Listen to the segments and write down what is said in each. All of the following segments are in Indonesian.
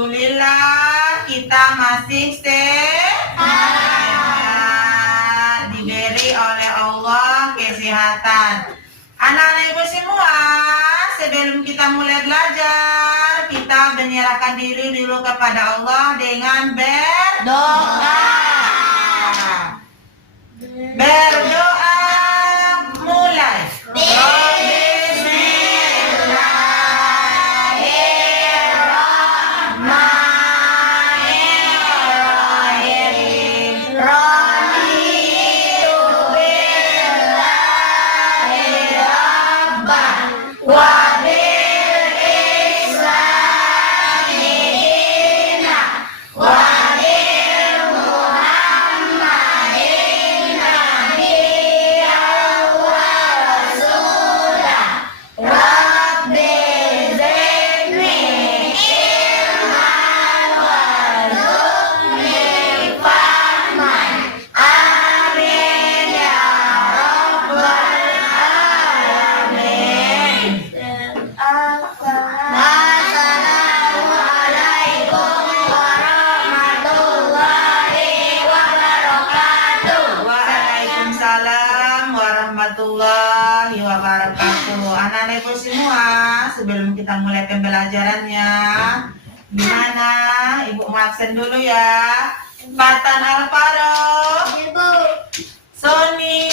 Alhamdulillah kita masih sehat, diberi oleh Allah kesehatan. Anak-anak ibu semua, sebelum kita mulai belajar, kita menyerahkan diri dulu kepada Allah dengan berdoa. Berdoa mulai. Warahmatullahi wabarakatuh. Anak-anak ibu semua, sebelum kita mulai pembelajarannya, gimana? Ibu absen dulu ya. Fatan Alvaro, Hadir, Bu. Sony,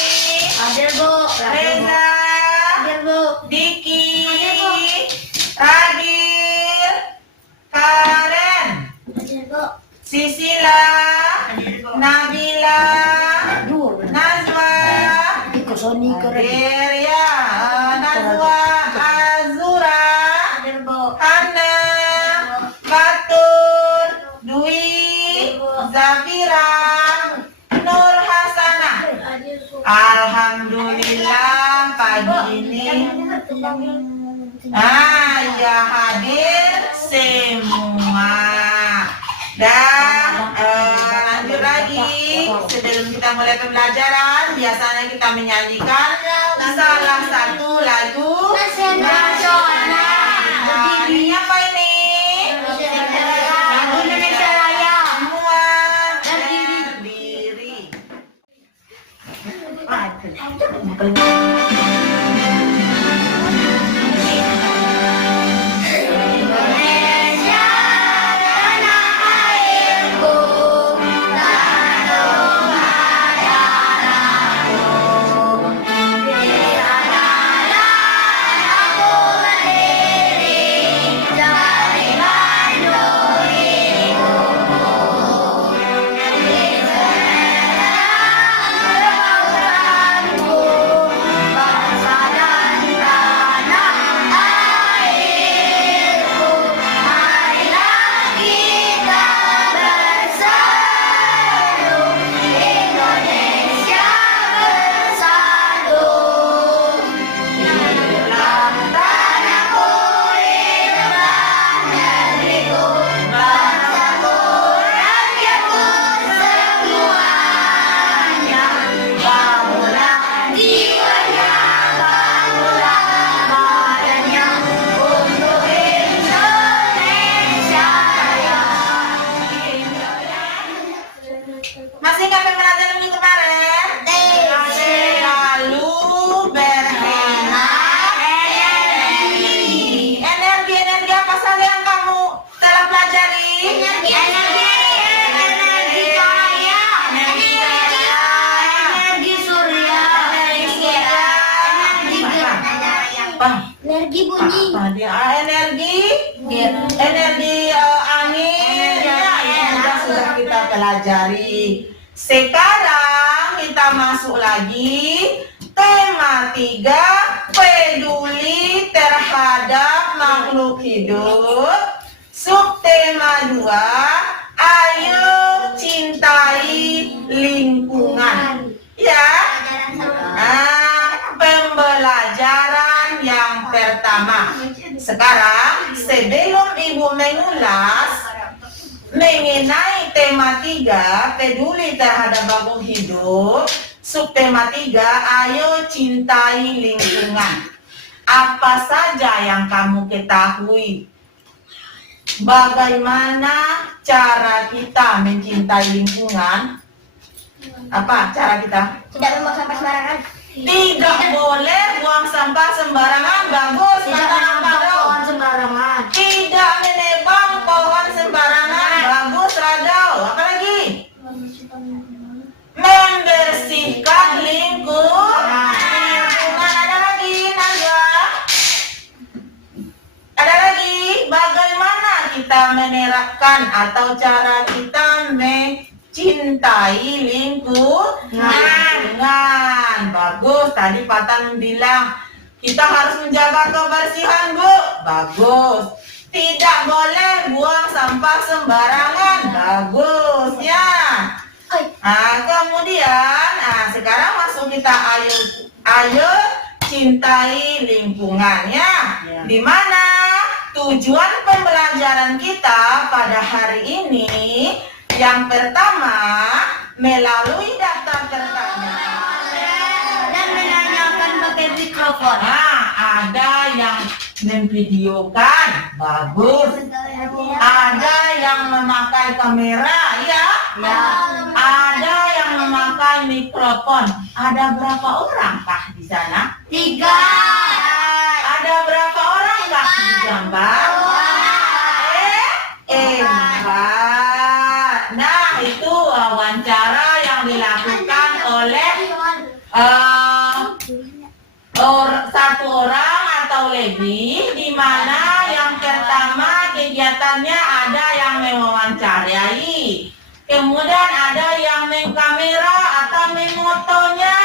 Hadir, Bu. Reza, Hadir, Bu. Diki, Hadir, Bu. Radil, Karen, Hadir, Bu. Sisila, Hadir, Bu. Nabila, Aduh, Nazwa, Sony hadir ya. Nazwa, Azura, Hadir, Bu. Hana, Batul, Dwi, Zafira, Nur Hasanah. Hadir, Bu. Alhamdulillah pagi ini ya hadir semua. Dan lanjut lagi, sebelum kita mulai pembelajaran, biasanya kita menyanyikan salah satu lagu nasional. Ini apa ini? Lagu Indonesia Raya. Semua berdiri. Indonesia tanah airku, tanah darahku. Di sanalah aku berdiri, dari Bandung ibuku. Di sanalah kebanggaanku, bangsa dan tanah airku. Marilah kita bersatu, Indonesia bersatu. Inilah tanahku, inilah negeriku, bangsaku, rakyatku semuanya. Bangunlah jiwanya, bangunlah badannya untuk Indonesia Raya. Masih ingat pembelajaran minggu kemarin? Selalu berhemat energi. Energi apa saja yang kamu telah pelajari? Energi cahaya, energi surya, energi energi bunyi, energi angin, ya, sudah kita pelajari. Sekarang kita masuk lagi tema 3, peduli terhadap makhluk hidup. Subtema 2, ayo cintai lingkungan. Ya. Pembelajaran yang pertama. Sekarang sebelum ibu mengulas mengenai tema 3, peduli terhadap makhluk hidup, subtema 3, ayo cintai lingkungan. Apa saja yang kamu ketahui Bagaimana cara kita mencintai lingkungan? Apa cara kita? Tidak membuang sampah sembarangan. Tidak boleh buang sampah sembarangan. Bagus. Tidak Kata apa menebang dong? pohon sembarangan. Tidak menebang pohon sembarangan. Bagus, Radau. Apa lagi? Membersihkan lingkungan. Ada lagi, Naga? Ada lagi? Bagaimana kita menerapkan atau cara kita mencintai lingkungan? Bagus. Tadi Patan bilang kita harus menjaga kebersihan, Bu. Bagus. Tidak boleh buang sampah sembarangan. Bagus ya. Kemudian, sekarang masuk kita ayo cintai lingkungan ya. Di mana tujuan pembelajaran kita pada hari ini yang pertama melalui daftar pertanyaan Dan menanyakan pakai mikrofon. ada yang memvideokan, bagus. Ada yang memakai kamera, ya. Ada yang memakai mikrofon. Ada berapa orang kah di sana? 3. Ada berapa orang kah di gambar? 4. Nah, itu wawancara yang dilakukan oleh satu orang atau lebih, di mana yang pertama kegiatannya ada yang mewawancarai, kemudian ada yang mengkamera atau memotonya,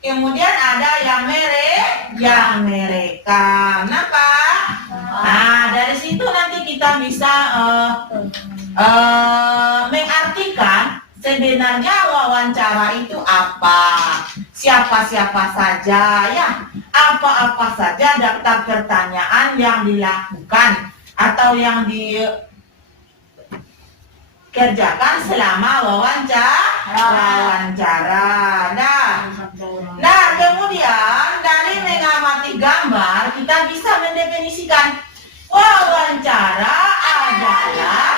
kemudian ada yang merekam. Kenapa? Nah, dari situ nanti kita bisa mengartikan sebenarnya wawancara itu apa, siapa-siapa saja ya, apa-apa saja daftar pertanyaan yang dilakukan atau yang dikerjakan selama wawancara. Nah, kemudian dari mengamati gambar kita bisa mendefinisikan wawancara adalah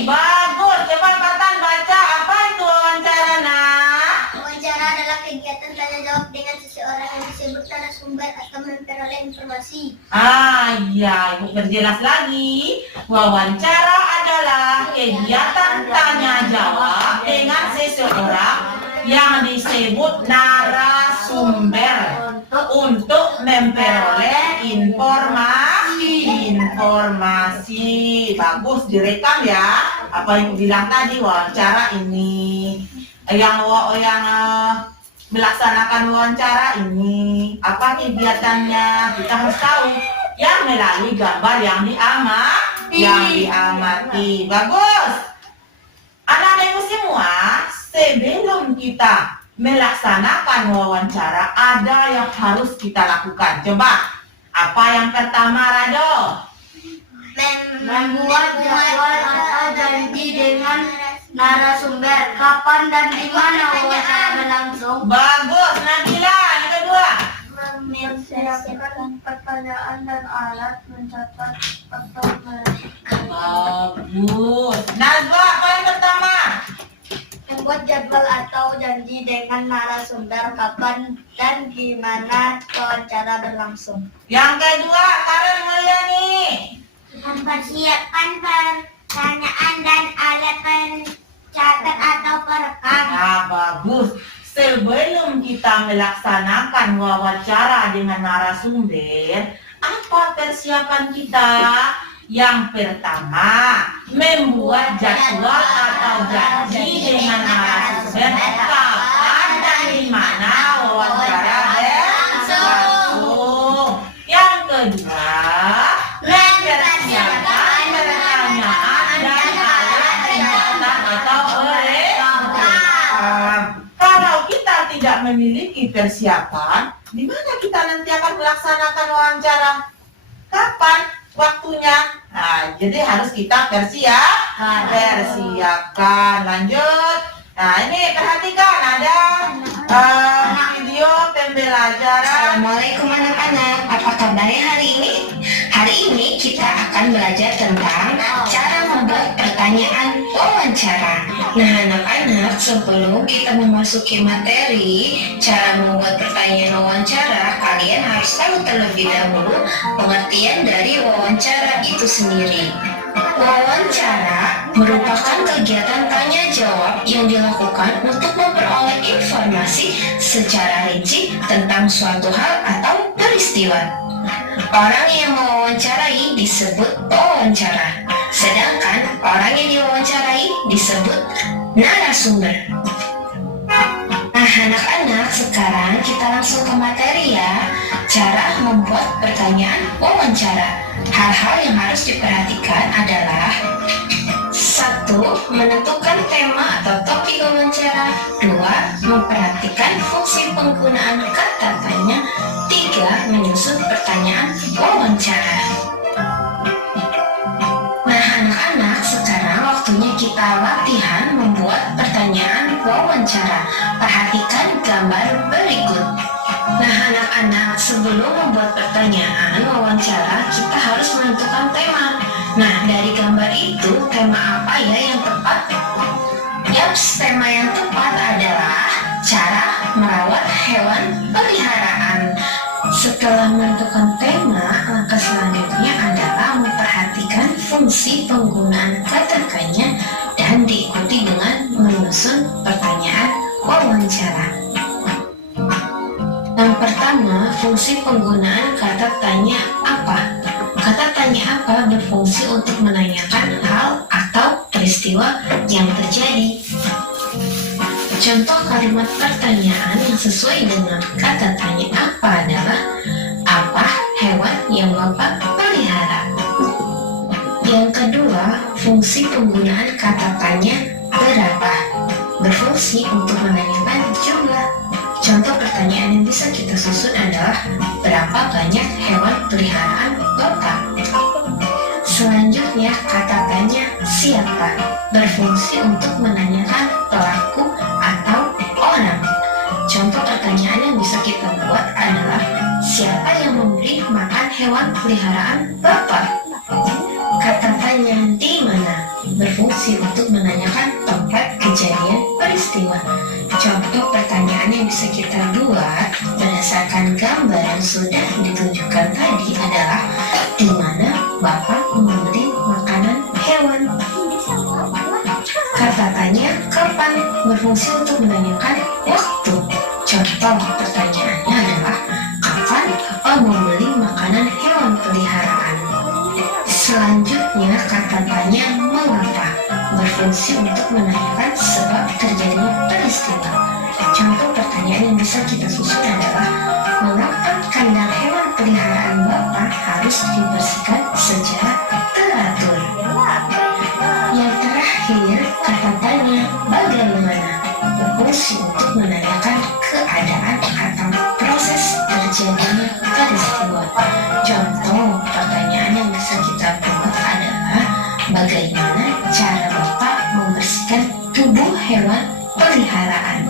bagus. Coba Patan baca, apa itu wawancara, Nak? Wawancara adalah kegiatan tanya jawab dengan seseorang yang disebut narasumber atau memperoleh informasi. Iya, Ibu perjelas lagi. Wawancara adalah kegiatan tanya jawab dengan seseorang yang disebut narasumber untuk memperoleh informasi. Bagus, direkam ya. Apa yang bilang tadi, wawancara ini yang melaksanakan wawancara ini apa kegiatannya, kita harus tahu ya melalui gambar yang diamati. Bagus. Anak-anak ibu semua, sebelum kita melaksanakan wawancara ada yang harus kita lakukan. Coba, apa yang pertama, Rado? Membuat jadwal atau janji dengan narasumber, kapan dan di mana wawancara berlangsung. Bagus. Nabila, yang kedua? Mempersiapkan pertanyaan dan alat mencatat atau merekam. Bagus. Najwa, apa yang pertama? Membuat jadwal atau janji dengan narasumber, kapan dan di mana wawancara berlangsung. Yang kedua, Karen Mulyani. Mempersiapkan pertanyaan dan alat pencatat atau perekam. Bagus. Sebelum kita melaksanakan wawancara dengan narasumber, apa persiapan kita? Yang pertama, membuat jadwal atau janji dengan narasumber kapan dan di mana wawancara berlangsung. Yang kedua, mempersiapkan pertanyaan dan alat pencatat atau perekam. Kalau kita tidak memiliki persiapan, di mana kita nanti akan melaksanakan wawancara? Kapan waktunya? Nah, jadi harus kita persiapkan. Lanjut. Nah, ini perhatikan ada Video pembelajaran. Assalamualaikum anak-anak, apa kabarnya hari ini? Hari ini kita akan belajar tentang cara membuat pertanyaan wawancara. Nah anak-anak, sebelum kita memasuki materi cara membuat pertanyaan wawancara, kalian harus tahu terlebih dahulu pengertian dari wawancara itu sendiri. Wawancara merupakan kegiatan tanya jawab yang dilakukan untuk memperoleh informasi secara rinci tentang suatu hal atau peristiwa. Orang yang mewawancarai disebut pewawancara, sedangkan orang yang diwawancarai disebut narasumber. Nah anak-anak, sekarang kita langsung ke materi ya. Cara membuat pertanyaan wawancara. Hal-hal yang harus diperhatikan adalah 1. Menentukan tema atau topik wawancara. 2. Memperhatikan fungsi penggunaan kata tanya. 3. Menyusun pertanyaan wawancara. Nah anak-anak, sekarang waktunya kita latihan membuat pertanyaan wawancara. Perhatikan gambar berikut. Nah anak-anak, sebelum membuat pertanyaan wawancara, kita harus menentukan tema. Nah dari gambar itu, tema apa ya yang tepat? Yaps, tema yang tepat adalah cara merawat hewan peliharaan. Setelah menentukan tema, langkah selanjutnya adalah memperhatikan fungsi penggunaan kata tanya dan diikuti dengan menyusun pertanyaan wawancara. Yang pertama, fungsi penggunaan kata tanya apa. Kata tanya apa berfungsi untuk menanyakan hal atau peristiwa yang terjadi. Contoh kalimat pertanyaan yang sesuai dengan kata tanya apa adalah, apa hewan yang Bapak pelihara? Yang kedua, fungsi penggunaan kata tanya berapa berfungsi untuk menanyakan jumlah. Contoh pertanyaan yang bisa kita susun adalah, berapa banyak hewan peliharaan Bapak? Selanjutnya, kata tanya siapa berfungsi untuk menanyakan pelaku atau orang. Contoh pertanyaan yang bisa kita buat adalah, siapa yang memberi makan hewan peliharaan Bapak? Kata tanya di mana berfungsi untuk menanyakan tempat kejadian peristiwa. Contoh pertanyaan yang bisa kita buat berdasarkan gambar yang sudah ditunjukkan tadi adalah, di mana Bapak memberi makanan hewan? Kata tanya kapan berfungsi untuk menanyakan waktu. Contoh pertanyaannya adalah, kapan Bapak membeli makanan hewan peliharaan? Selanjutnya, kata tanya mengapa berfungsi untuk menanyakan sebab terjadinya peristiwa. Contoh pertanyaan yang bisa kita susun adalah, mengapa kandang hewan peliharaan Bapak harus dibersihkan secara teratur? Yang terakhir, kata tanya bagaimana berfungsi untuk menanyakan keadaan atau proses terjadinya peristiwa. Contoh pertanyaan yang bisa kita buat adalah, bagaimana cara Bapak membersihkan tubuh hewan peliharaan?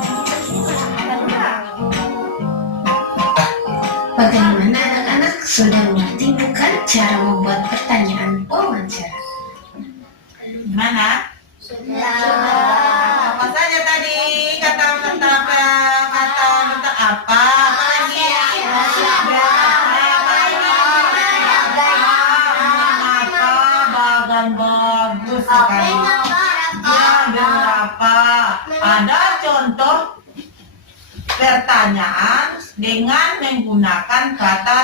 Bagaimana anak-anak, sudah mengerti bukan cara membuat pertanyaan wawancara? Gimana? Apa saja tadi kata-kata apa? Apalagi bagus sekali. Ya, berapa? Ada contoh pertanyaan dengan menggunakan kata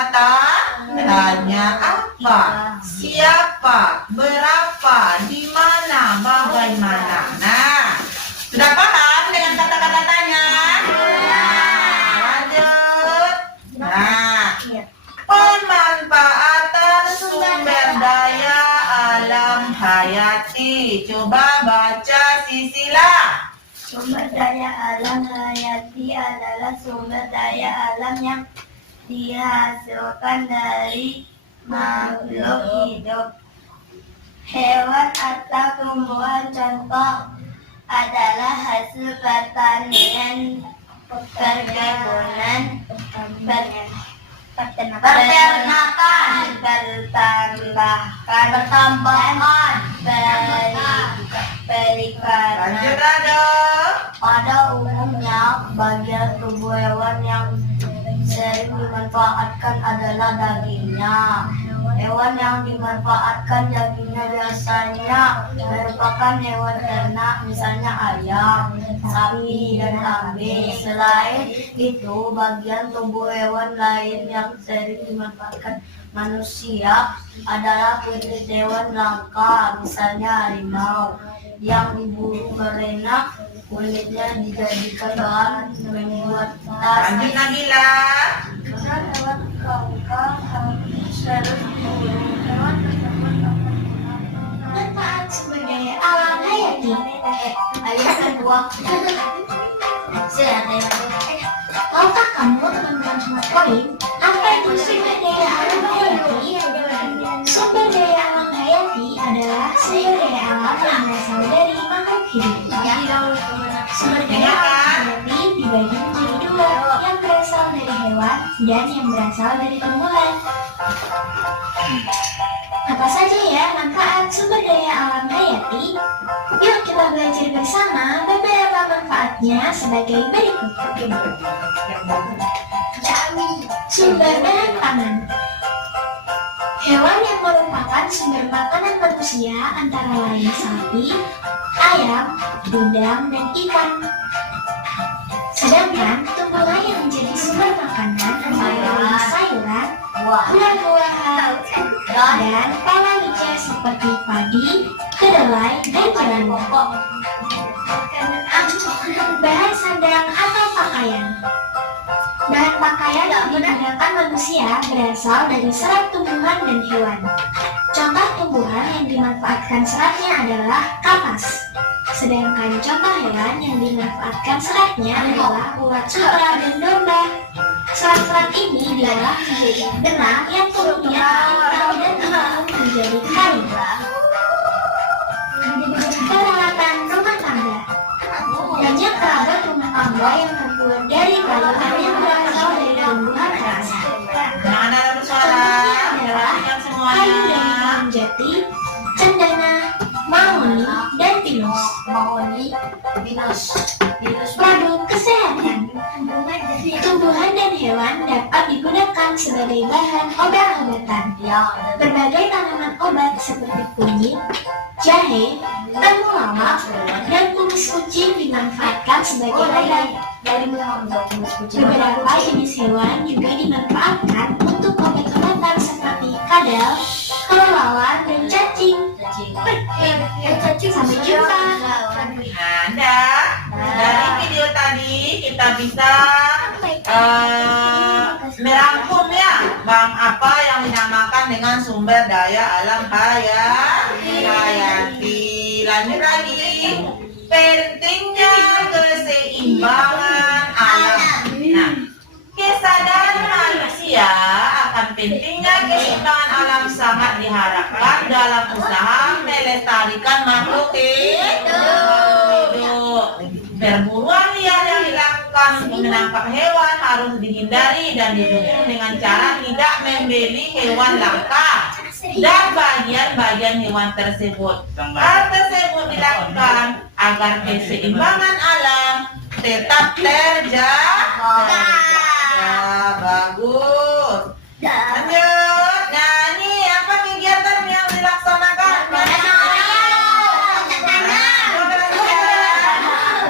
tanya apa, siapa, berapa, di mana, bagaimana. Nah, sudah paham dengan kata-kata tanya? Lanjut. Nah, pemanfaatan sumber daya alam hayati. Coba baca Sisila. Sumber daya alam hayati adalah sumber daya alam yang dihasilkan dari makhluk hidup. Hewan atau tumbuhan contoh adalah hasil pertanian perkebunan, peternakan, pertambangan, perikanan. Lanjut Rado. Pada umumnya, bagian tubuh hewan yang sering dimanfaatkan adalah dagingnya. Hewan yang dimanfaatkan dagingnya biasanya merupakan hewan ternak, misalnya ayam, sapi, dan kambing. Selain itu, bagian tubuh hewan lain yang sering dimanfaatkan manusia adalah kulit hewan langka, misalnya harimau, yang diburu karena kulitnya dijadikan bahan membuat tas. Lanjut Nabila. Hewan langka harus diburu. Hewan tersebut dapat Manfaat sumber daya alam hayati. ayah kedua. Tahukah kamu teman-teman semua poin? Apa itu sumber daya alam hayati? Sumber daya alam hayati adalah sumber daya alam yang berasal dari makhluk hidup. Sumber daya alam hayati dibagi menjadi dua, yang berasal dari hewan dan yang berasal dari tumbuhan. Apa saja ya manfaat sumber daya alam hayati? Yuk kita belajar bersama beberapa manfaatnya sebagai berikut. Sumber bahan pangan. Hewan yang merupakan sumber makanan manusia antara lain sapi, ayam, udang, dan ikan. Sedangkan tumbuhan yang menjadi sumber makanan antara lain sayuran, buah-buahan, dan palawija seperti padi, kedelai, dan jamu. Bahan sandang atau pakaian. Bahan pakaian yang digunakan manusia berasal dari serat tumbuhan dan hewan. Contoh tumbuhan yang dimanfaatkan seratnya adalah kapas. Sedangkan contoh hewan yang dimanfaatkan seratnya adalah ulat sutra dan domba. Serat-serat ini diolah menjadi benang yang kemudian dipotong dan dibangun menjadi kain. Peralatan rumah tangga. Banyak perabot rumah tangga yang terbuat dari kayu yang berasal dari tumbuhan keras. Jangan ada bersuara. Perhatikan semuanya. Kayu dari pohon jati, cendana, mahoni, dan pinus. Produk kesehatan. Tumbuhan dan hewan dapat digunakan sebagai bahan obat-obatan. Berbagai tanaman obat seperti kunyit, jahe, temulawak, dan kumis kucing dimanfaatkan sebagai obat. Beberapa jenis hewan juga dimanfaatkan untuk obat-obatan seperti kadal, kelelawar, dan cacing. Sampai jumpa. Anda dari video tadi kita bisa merangkum ya bang apa yang dinamakan dengan sumber daya alam hayati. Lanjut lagi, pentingnya keseimbangan alam. Nah, kesadaran manusia akan pentingnya keseimbangan alam sangat diharapkan dalam usaha melestarikan makhluk hidup. Perburuan liar yang dilakukan untuk menangkap hewan harus dihindari dan didukung dengan cara tidak membeli hewan langka dan bagian-bagian hewan tersebut. Hal tersebut dilakukan agar keseimbangan alam tetap terjaga. Bagus. Lanjut. Nah, ini apa kegiatan yang dilaksanakan?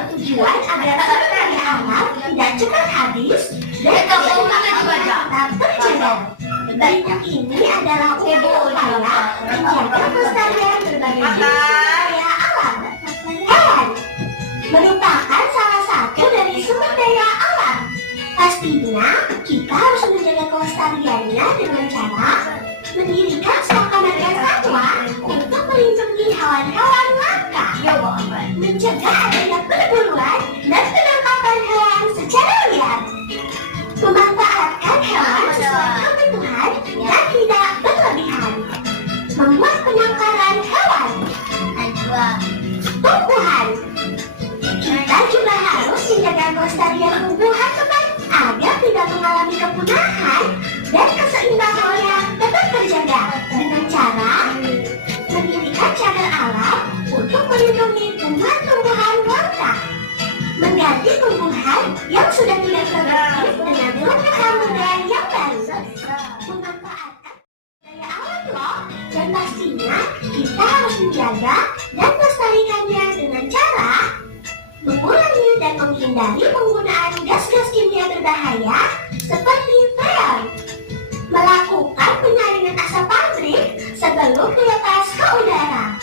Tujuan agar sumber daya alam tidak cepat habis dan tetap terjaga. Berikut ini adalah upaya menjaga kelestarian berbagai jenis sumber daya alam. Hewan merupakan salah satu dari sumber daya alam. Pastinya kita harus menjaga kelestariannya dengan cara mendirikan swakarya satwa untuk melindungi hewan-hewan langka, mencegah adanya perburuan dan penangkapan hewan secara liar, memanfaatkan hewan sesuai kebutuhan dan tidak berlebihan, membuat penangkaran hewan. Tumbuhan, kita juga harus menjaga kelestarian tumbuhan. mengalami kepunahan dan keseimbangannya tetap terjaga dengan cara mendirikan cagar alam untuk melindungi tumbuhan-tumbuhan warna, mengganti tumbuhan yang sudah tidak produktif dengan tumbuhan muda yang baru, memanfaatkan daya alam loh, dan pastinya kita harus menjaga dan melestarikannya dengan cara mengurangi dan menghindari penggunaan gas-gas kimia berbahaya seperti freon, melakukan penyaringan asap pabrik sebelum dilepas ke udara,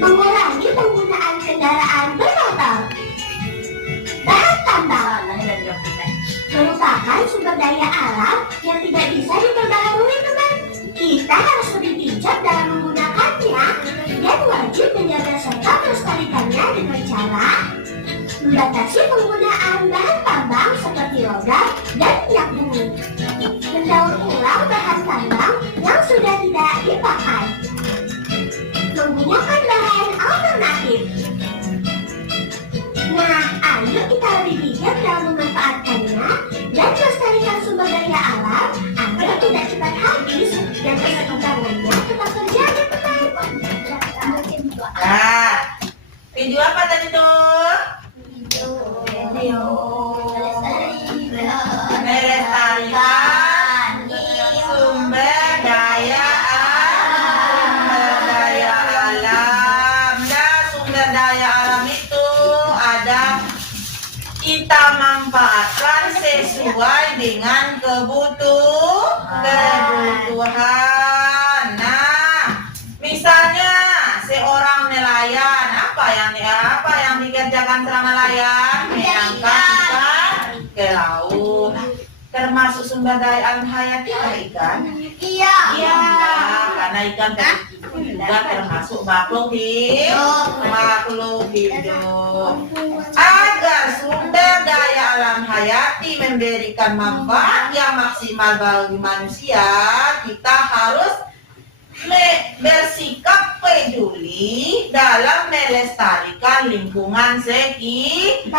mengurangi penggunaan kendaraan bermotor. Bahan tambang merupakan sumber daya alam yang tidak bisa diperbaharui, teman. Kita harus lebih bijak dalam menggunakannya dan wajib menjaga serta melestarikannya dengan cara membatasi penggunaan bahan tambang seperti logam dan minyak bumi, mendaur ulang bahan tambang yang sudah tidak dipakai, menggunakan bahan alternatif. Nah, ayo kita lebih bijak dalam memanfaatkannya dan melestarikan sumber daya alam agar tidak cepat habis dan keseimbangannya tetap terjaga, teman. Nah, video apa tadi tuh? Video Melestarikan sumber daya alam. Nah, sumber daya alam itu ada kita manfaatkan sesuai dengan kebutuhan. Nah, misalnya seorang nelayan, apa yang dikerjakan seorang nelayan? Mengangkat ikan ke laut. Termasuk sumber daya alam hayati ikan. Iya. Karena ikan juga termasuk makhluk hidup. Agar sumber daya alam hayati memberikan manfaat yang maksimal bagi manusia, kita harus bersikap peduli dalam melestarikan lingkungan sekitar.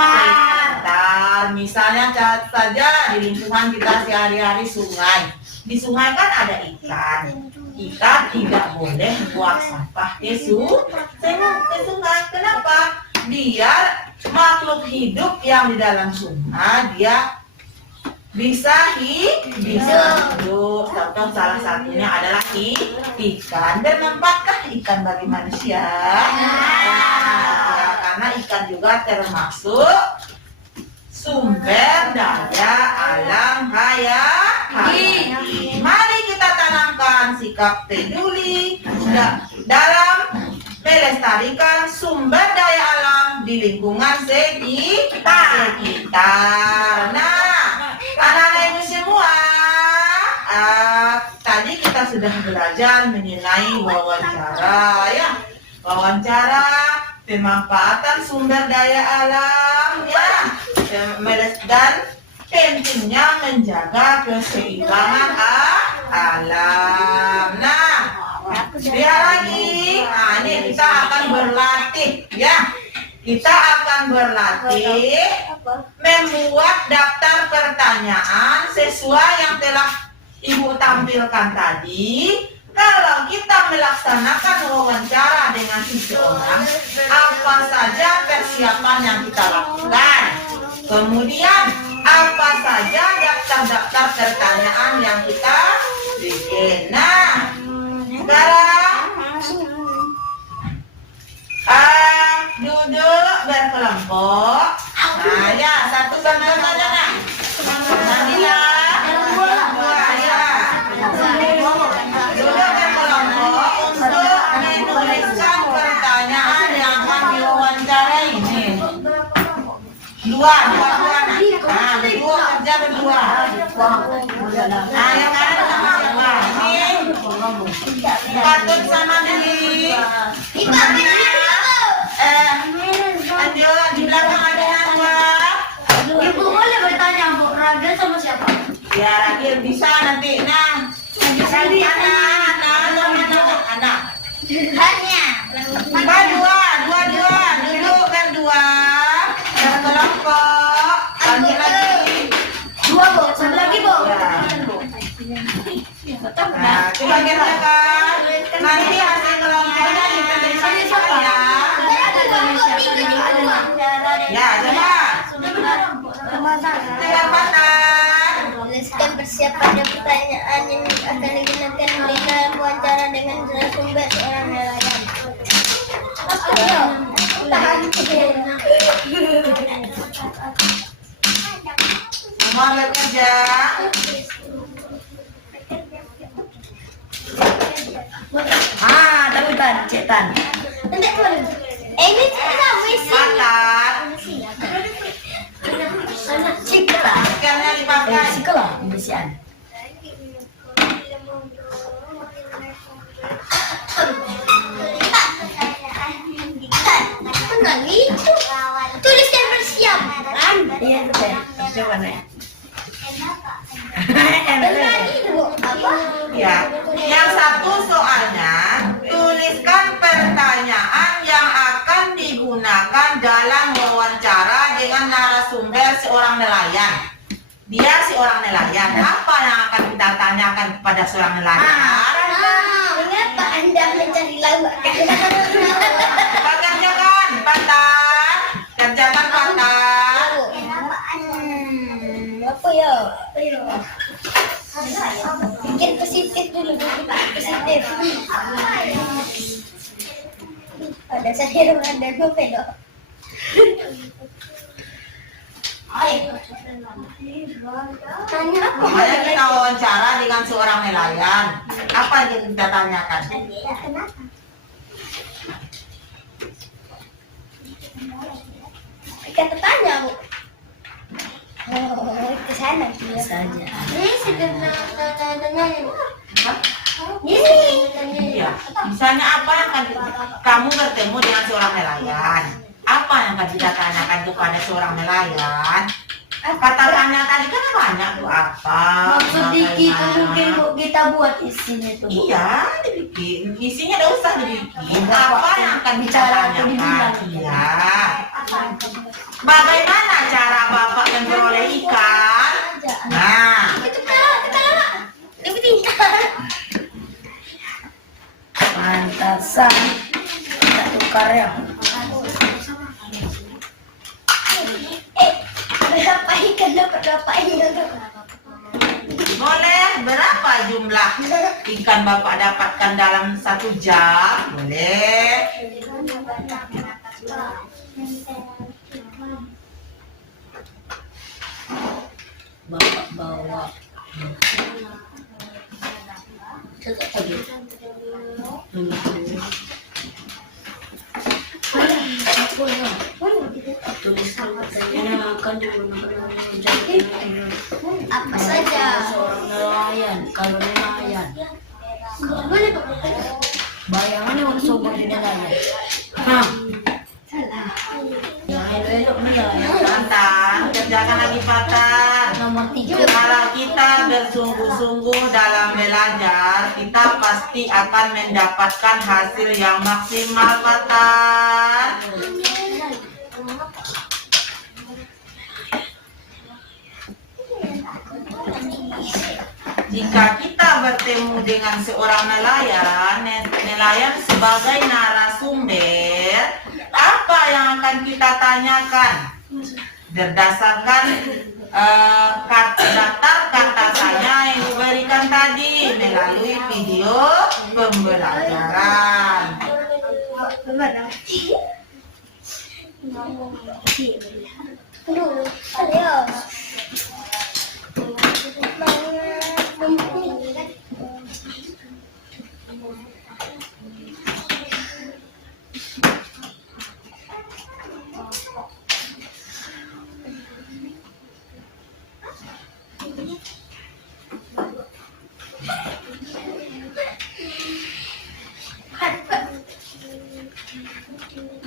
Misalnya saja di lingkungan kita sehari-hari sungai. Di sungai kan ada ikan. Kita tidak boleh buang sampah ke sungai. Kenapa? Biar makhluk hidup yang di dalam sungai dia bisa hidup. Contoh salah satunya adalah ikan. Bermanfaatkah ikan bagi manusia? Ya, karena ikan juga termasuk sumber daya alam hayati. Mari kita tanamkan sikap peduli dalam melestarikan sumber daya alam di lingkungan sekitar. Nah, anak-anak ibu semua, tadi kita sudah belajar mengenai wawancara pemanfaatan sumber daya alam dan pentingnya menjaga keseimbangan alam. Nah, lihat lagi, ini kita akan berlatih ya. Kita akan berlatih membuat daftar pertanyaan sesuai yang telah Ibu tampilkan tadi. Kalau kita melaksanakan wawancara dengan seseorang, apa saja persiapan yang kita lakukan? Kemudian, apa saja daftar-daftar pertanyaan yang kita bikin? Nah, sekarang duduk berkelompok. Nah, ya, satu sama saja, nah. Nabila, dua, ya. Duduk berkelompok untuk menuliskan pertanyaan yang akan diwawancarai ini. Dua, nah. Berdua kerja berdua. Nah, yang ada sama siapa? Ini Patut sama Dili. Lanjut, di belakang ada Najwa. Ibu boleh bertanya, Bu, Raga sama siapa? Ya, Ragil bisa nanti. Nah, anak. Hanya. Dua. Duduk berdua. Berkelompok. Lanjut lagi. Dua, Bu. Coba kerjakan. Nanti hasil kelompoknya dipresentasikan ya. Ya, coba. Pendapatan. Tuliskan persiapan dan pertanyaan yang akan digunakan di dalam wawancara dengan narasumber seorang nelayan. Semua bekerja. Tapi tan, cetan. Ini tidak misi. Pakat. Sikla. Skelnya dipakai. Sekolah Indonesiaan. Enggak gitu. Tuliskan persiapan. Iya betul. Coba nih. Apa? Ya. Yang satu soalnya, tuliskan pertanyaan yang akan digunakan dalam wawancara dengan narasumber seorang nelayan. Dia seorang nelayan. Apa yang akan kita tanyakan kepada seorang nelayan? Mengapa Anda mencari lawak? Coba kerjakan, Patan. Kerjakan, Patan. Apa ya? Pikir positif dulu, positif. Ada saya ada belok. Tanya apa? Makanya kita wawancara dengan seorang nelayan. Apa yang kita tanyakan? Kenapa? Kita tanya, Bu. Oh, ke sana dia. Saja. Ini sedang nanya. Hah? Ini. Iya. Misalnya apa yang akan kamu bertemu dengan seorang nelayan? Apa yang akan kita tanyakan kepada seorang nelayan? Kata tanya tadi kan banyak tuh apa? Maksud dikit bagaimana. mungkin Bu, kita buat isinya itu. Bu. Iya, dibikin. Isinya tidak usah dibikin. Apa yang akan kita tanyakan? Iya. Bagaimana cara Bapak memperoleh ikan? Nah, Kita lebih pintar. Pantasan kita tukar ya. Berapa ikan dapat berapa ikan? boleh berapa jumlah ikan Bapak dapatkan dalam 1 jam? Boleh. Bapak bawa. Cocok tadi. Apa ya? Tuliskan pertanyaan yang akan digunakan Apa saja? seorang nelayan. Kalau nelayan, Boleh Pak. bayangannya waktu sobat di nelayan. Hah? Yang elok nelayan. Patan, kerjakan lagi Patan. Nomor 3. Kalau kita bersungguh-sungguh dalam belajar, kita pasti akan mendapatkan hasil yang maksimal, Patan. Jika kita bertemu dengan seorang nelayan, nelayan sebagai narasumber, apa yang akan kita tanyakan? Berdasarkan daftar kata tanya yang diberikan tadi melalui video pembelajaran. Ayo.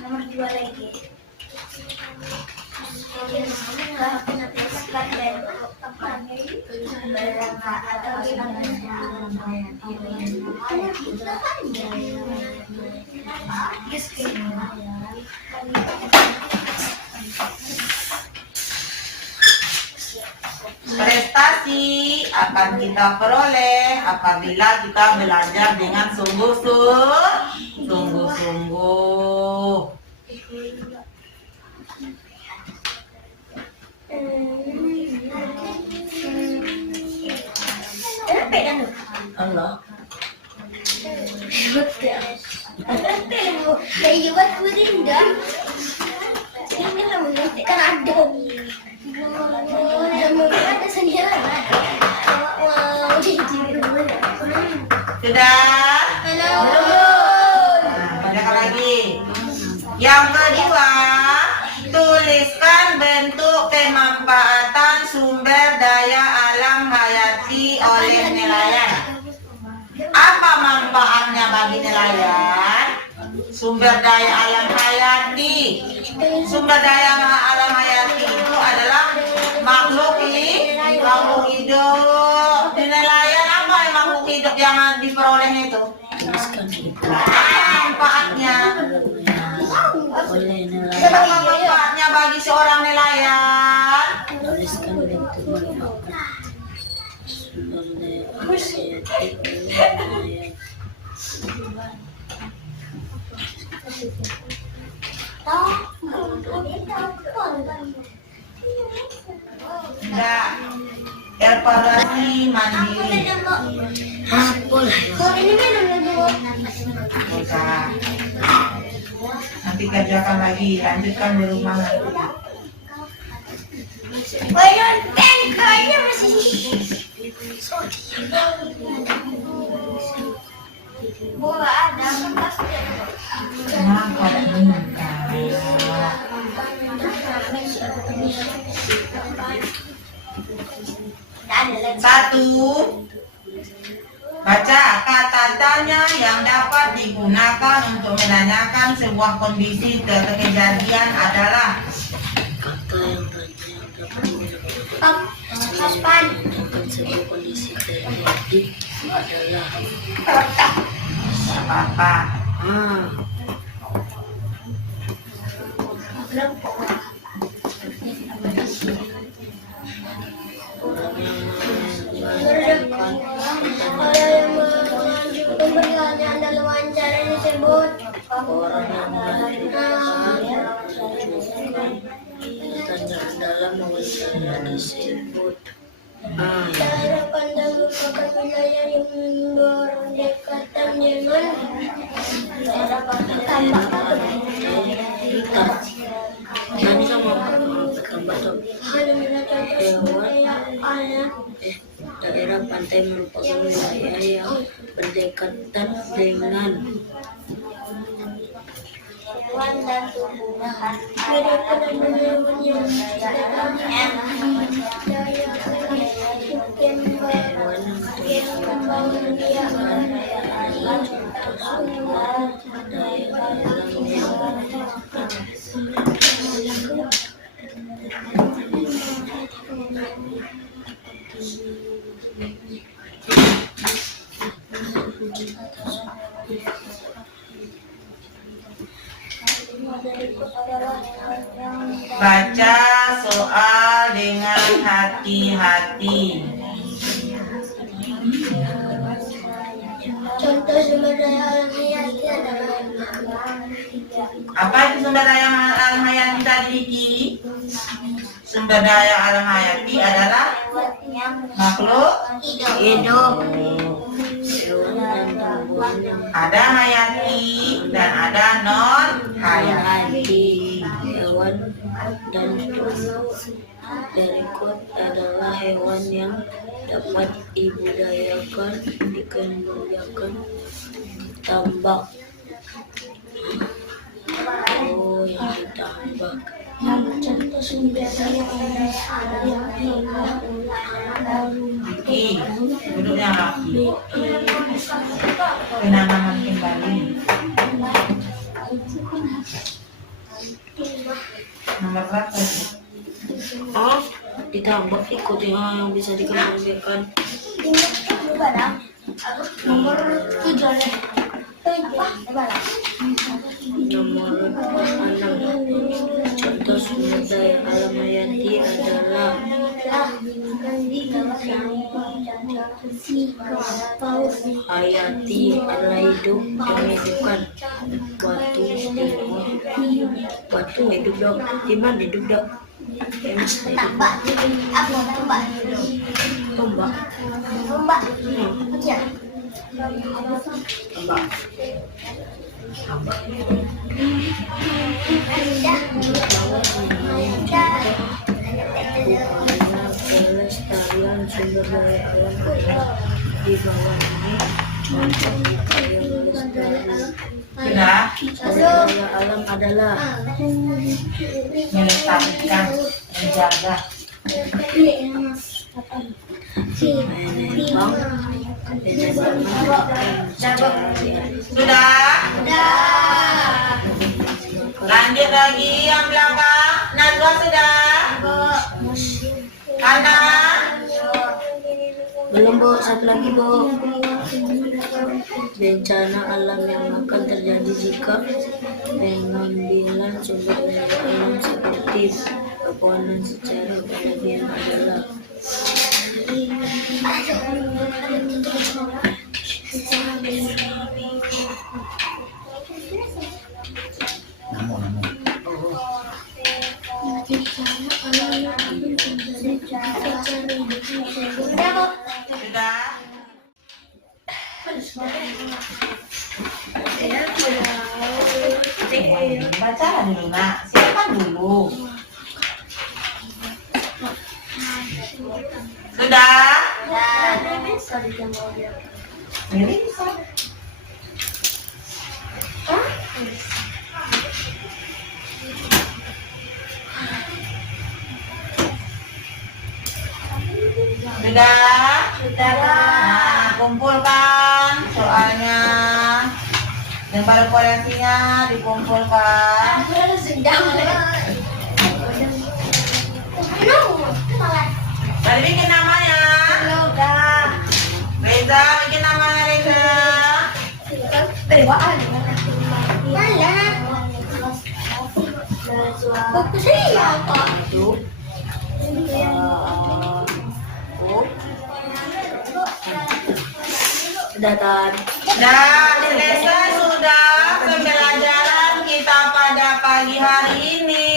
Nomor 2 lagi. Prestasi akan kita peroleh apabila kita belajar dengan sungguh-sungguh. Allah. Sudah? Nah, ada lagi. Yang kedua, tuliskan bentuk pemanfaatan sumber daya alam hayati oleh nelayan. Apa manfaatnya bagi nelayan? Sumber daya alam hayati. Sumber daya alam hayati itu adalah makhluk hidup. Di nelayan apa yang makhluk hidup yang diperoleh itu? Manfaatnya. Apa manfaatnya bagi seorang nelayan? Enggak. Evaluasi mandiri. Usah. Nanti kerjakan lagi, lanjutkan di rumah nanti. Kenapa Satu, baca kata tanya yang dapat digunakan untuk menanyakan sebuah kondisi atau kejadian adalah kata yang dapat menanyakan sebuah kondisi terjadi adalah apa? orang yang tanda dalam wawancara disebut. Cara pandang merupakan wilayah yang berdekatan dengan cara pandang daerah pantai merupakan wilayah yang berdekatan dengan hewan dan tumbuhan. Mereka dan hewan yang membangun dia Baca soal dengan hati-hati. contoh sumber daya alam hayati adalah Apa itu sumber daya alam hayati tadi, Ki? Sumber daya alam hayati adalah makhluk hidup. Ada hayati dan ada non hayati. Hewan dan tumbuh. Berikut adalah hewan yang dapat dibudidayakan, dikembangkan, tambak. Oh, yang ditambak. contoh sumber daya alam Ki, duduknya laki. Penanaman kembali. Nomor berapa itu? Ditambak ikut yang bisa dikembangkan. nomor 7 Nomor 6. Contoh sumber daya alam hayati adalah Hayati adalah hidup, menghidupkan. Batu hidup dong. Timan hidup dong. Emas hidup. Tombak. Iya. Tombak. Upaya pelestarian sumber daya alam di bawah ini contoh upaya pelestarian Sudah. sumber daya alam adalah Melestarikan, menjaga. menembang Sudah. Lanjut lagi yang belakang. Najwa sudah. Ana. belum Bu, satu lagi Bu. Bencana alam yang akan terjadi jika pengambilan sumber daya alam seperti pepohonan secara berlebihan adalah Sudah. Baca dulu nak. Siapkan dulu. Sudah. Ini bisa. Sudah. Nah, kumpulkan soalnya dan kalkulasinya dikumpulkan. Tadi bikin namanya. Reza bikin namanya Reza. sudah tadi. Nah, selesai sudah pembelajaran kita pada pagi hari ini.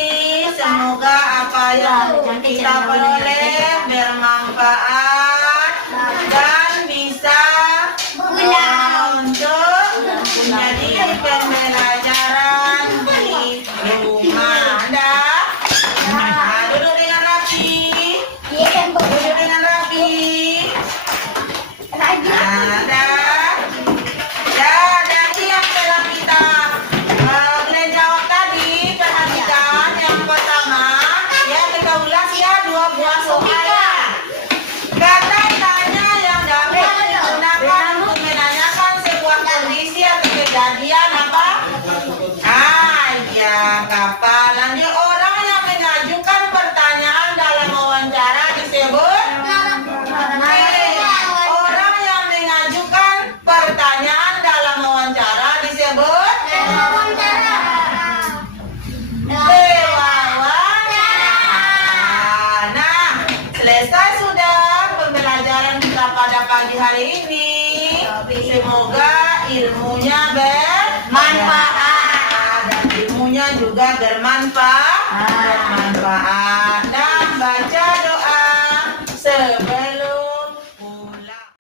Semoga apa yang kita peroleh bermanfaat dan bisa untuk menjadi pembelajaran di rumah. Nah, duduk dengan rapi. Duduk dengan rapi. Ada. Dan yang telah kita boleh jawab tadi, perhatikan yang pertama, ya kita ulas ya 2 buah soal. Kata tanya yang dapat digunakan untuk menanyakan sebuah kondisi atau kejadian apa? Ya kapal. Lanjut, orang yang mengajukan pertanyaan dalam wawancara disebut? Orang yang mengajukan pertanyaan dalam wawancara disebut? Nah, selesai sudah pembelajaran kita pada pagi hari ini. Semoga ilmunya bermanfaat dan ilmunya juga bermanfaat.